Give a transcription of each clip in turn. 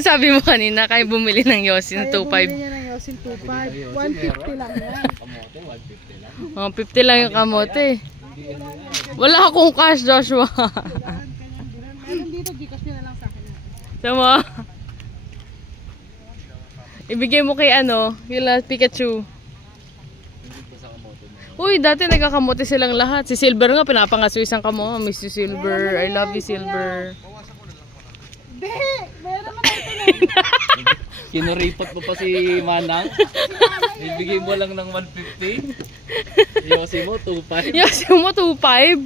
Sabi mo kanina, kaya bumili ng Yosin 2.5. Bumili niya ng Yosin 2.5. 150 lang yan. 50 lang yung kamote. Wala akong cash, Joshua. Meron dito, Gcash nyo na lang sa akin. Tama. Ibigay mo kay ano, yung Pikachu. Uy, dati nagkakamote silang lahat. Si Silver nga, pinapangaso isang kamo. Miss you, Silver. I love you, Silver. Hindi! Meron naman ito na. Kinuripot mo pa si Manang. Ibigay mo lang ng 150. Yosi mo, 2.5. Yosi mo, 2.5.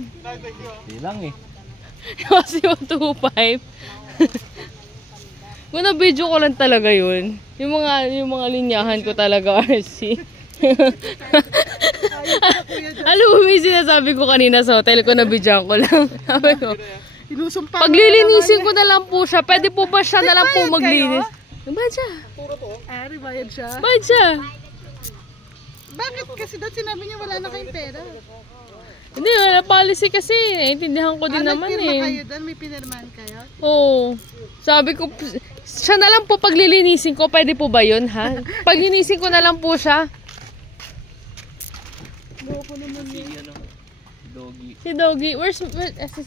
Hindi lang eh. Yosi mo, 2.5. Kung na-video ko lang talaga yun. Yung mga linyahan ko talaga, RC. Alam mo, may sinasabi ko kanina sa hotel ko, na-videoan ko lang. Sabi ko, paglilinisin ko na lang po siya. Pwede po ba siya na lang po maglinis? Bayad siya. Ari, bayad siya. Bayad siya. Bakit? Kasi daw sinabi niya wala na kayong pera. Hindi, wala policy kasi. Naintindihan ko din naman nagpirma eh. kayo doon? May pinirmahan kayo? Oo. Sabi ko, siya na lang po paglilinisin ko. Pwede po ba yun, ha? Paglilinisin ko na lang po siya. Loko naman yun. Doggy. Si Doggy. Where's si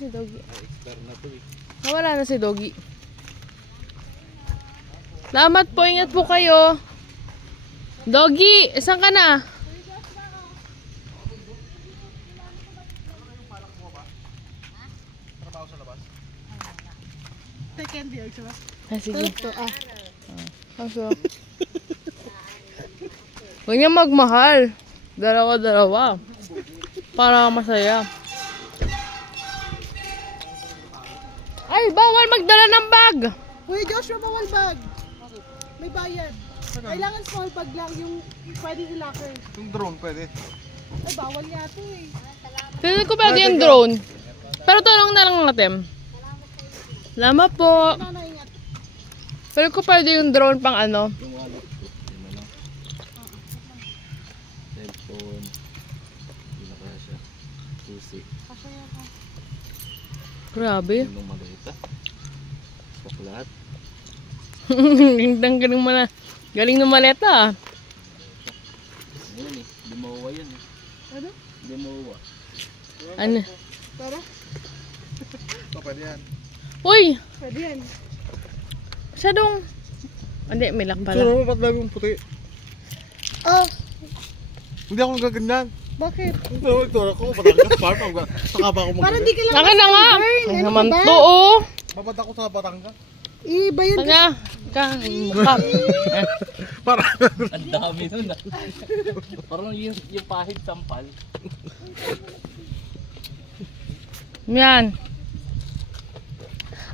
Doggy? Expert na to eh. Nawala na si Doggy. Salamat po. Ingat po kayo. Doggy, saan ka na? Second year, siya. Sige. Ito, Kaso. Huwag niya magmahal. Dalawa-dalawa. Para masaya. Ay, bawal magdala ng bag. Uy, Joshua, bawal bag. May bayad. Kailangan small bag lang yung pwede i-locker. Yung drone pwede. Ay, bawal yato eh. Tignan ko pwede yung drone. Pero tanong na lang natin. Salamat po. Nanaingat. Pero ko pwede yung drone pang ano. Yung wallet ko. Yung ano. Cellphone. Hindi na kaya siya. Susi. Grabe. Yung malita. Soklat. Galing ng maleta. Ayan eh. Limawa yan eh. Ano? Limawa. Ano? Tara. Pwede yan. Uy! Pwede yan. Masyadong... Hindi, may lock pala. Suro mo ba't lagi yung puti? Oh, Hindi ako nagaganyan. bakit? Ito ako, Batangas Farm. Saka ba ako Parang di ka lang Naka na nga! burn. Ang Ano naman ka ba? to, oh! Babad ako sa Batangas. Iba yun. Kanya! Mukha. Para. Ang dami nun ah. Parang yung pahid sampal. Yan.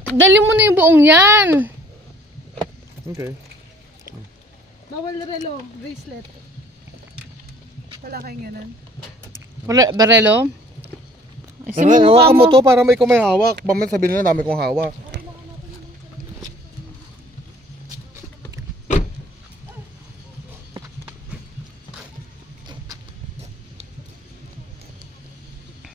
Dali mo na yung buong yan. Okay. Bawal relo, bracelet. Wala kayong ganun. Barelo? Ay, Hawakan mo to para may kumay hawak. Mamaya sabihin nila dami kong hawak.